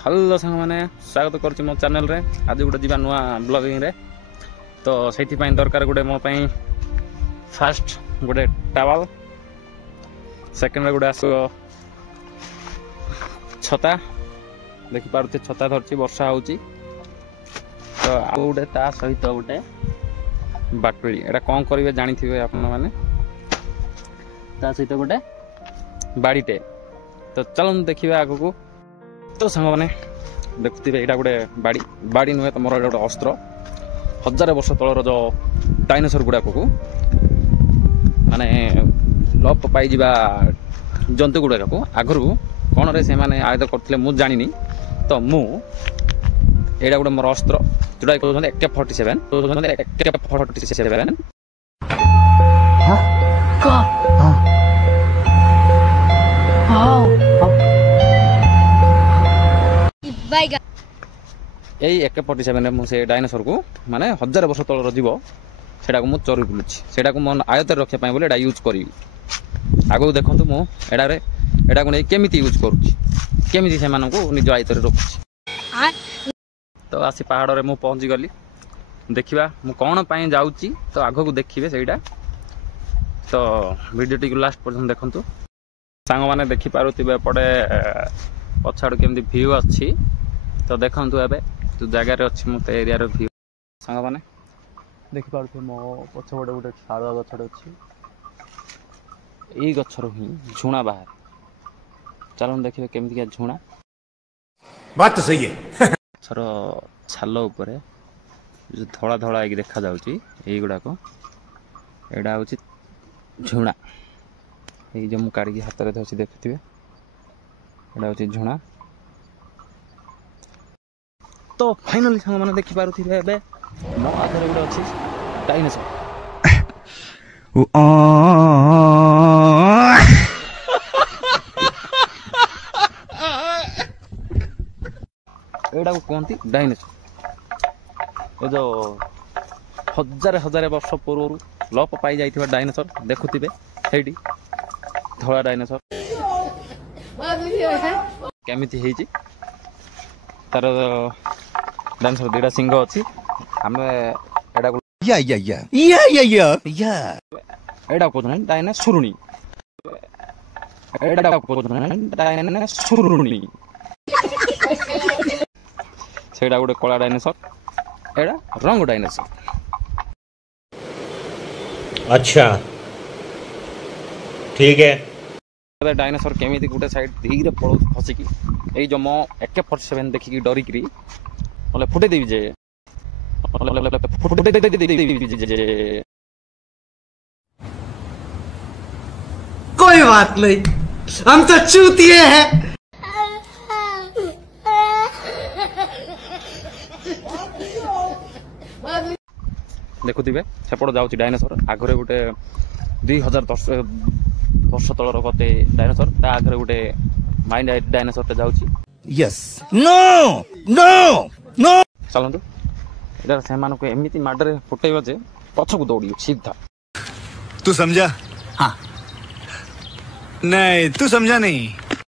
Hello सांग मैंने स्वागत कर मो चैनल रे। आज गोटे जी नुआ ब्लॉगिंग रे तो से दरकार गोटे मो फास्ट गोटे टावल सेकेंड गोटे आस छता देखिपे छता धरती वर्षा हो तो गोटे ता सहित गोटे बाटुली एटा कौन करेंगे जानी थे आप सहित गोटे बाड़ीटे तो चलो देखिए आग को। तो सांग मैंने देखुवे यहाँ गोटे बाड़ी बाड़ी नुहे तो मोर गोटे अस्त्र 1000 वर्ष तलर जो डायनासोर गुड़ाक को माने लोप पाई जंतु गुड़ाक को आगु कौन रे से माने आयद करते मुझे जानी तो मु एटा गोटे मोर अस्त्र जोटा कहते AK-47 यही AK-47 मुझे डायनासोर को माने 1000 वर्ष तलर जीव से मुझे चोरी बुलूची मो आयत रखापी बोले यूज करी आगु देखो मुझे एटा को नहीं केमी यूज करुँगी से निज आयत रखुची। तो आसी पहाड़ रे मु पहुँची गली देखा मु कौन पाई जाऊँगी तो आग को देखिए सहीटा तो वीडियो टी लास्ट पर्यटन देखु सांग मैंने देखिपे एपटे पछाड़ केमती व्यू अच्छी तो देखु ए जो जगार अच्छी मत एरिया व्यू सांग मैंने देखिपे मो पछपटे गोटे शालुआ गछटे अच्छी यही गचर ही झुणा बाहर चलो देखिए केमती झुणा बात तो सही है। गछर छाल उपरे जो धड़ा धड़ा देखा यही गुड़ाक एटा हूँ झुणा ये जो मुझे काढ़ी हाथ में धरती देखुए एटा हूँ झुणा। तो फाइनाली सांग मैंने देखिपे मो आगे गोटे अच्छी डायनासोर एटा को कहती डायनासोर ये जो 1000 वर्ष पूर्व लोप पाई जाइथिबा डायनासोर देखुथिबे हेडी धला डायनासोर केमिति हेची तार डायनासोर दुटा सिंह अछि हमें एटा को एटा को डायनासोरुनी एटा को डायनासोरुनी सेटा गोटे कला डायनासोर एड़ा रंग डायनासोर। अच्छा ठीक है। डायनासोर केमिति गोटे साइड धीरे पड़ो खसिकी ए जो मो AK-47 देखिकी डरिकी बोले फुटे देवी जे कोई बात नहीं हम तो चूतिए हैं। देखुवे सेपट जाऊँगी डायनासोर आगे गोटे 2010 वर्ष तलर गते डायनासोर ता आगे गोटे माइंड डायनासोर जाऊँगी यस नो नो नो चलतु इधर से एमती माडरे फुटेब जे पछक दौड़ सीधा। तू समझा? हाँ नहीं तू समझा नहीं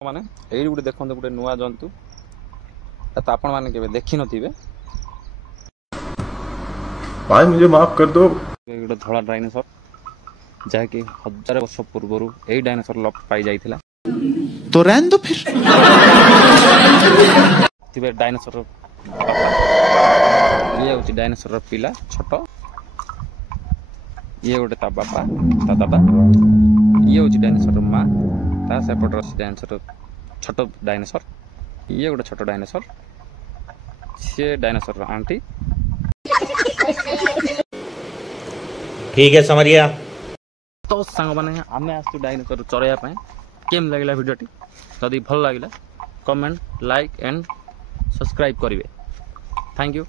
माने यही गोटे देखते गोटे नुआ जंतु तो आपण मैंने केबे देखि नथिबे भाई मुझे माफ कर दो। गोटे धला डायनासोर जहाँकि 1000 वर्ष पूर्व यही डायनासोर लोप पाई जाइथिला तो रहन दो फिर तिबे डायनासोर ये होची डायनासोर पिला छोट ये गोटे ता बापा ता दादा ये होची डायनासोर माँ ता सेपट डायनासोर छोट डायनासोर ये गोटे छोट डायनासोर सी डायनासोर आंटी। ठीक है समझ गया। तो सांग मैंने आम आसु डायनासोर चरैया केम लगे भिडियोटी जदि भल लगे कमेंट लाइक एंड सब्सक्राइब करेंगे। Thank you.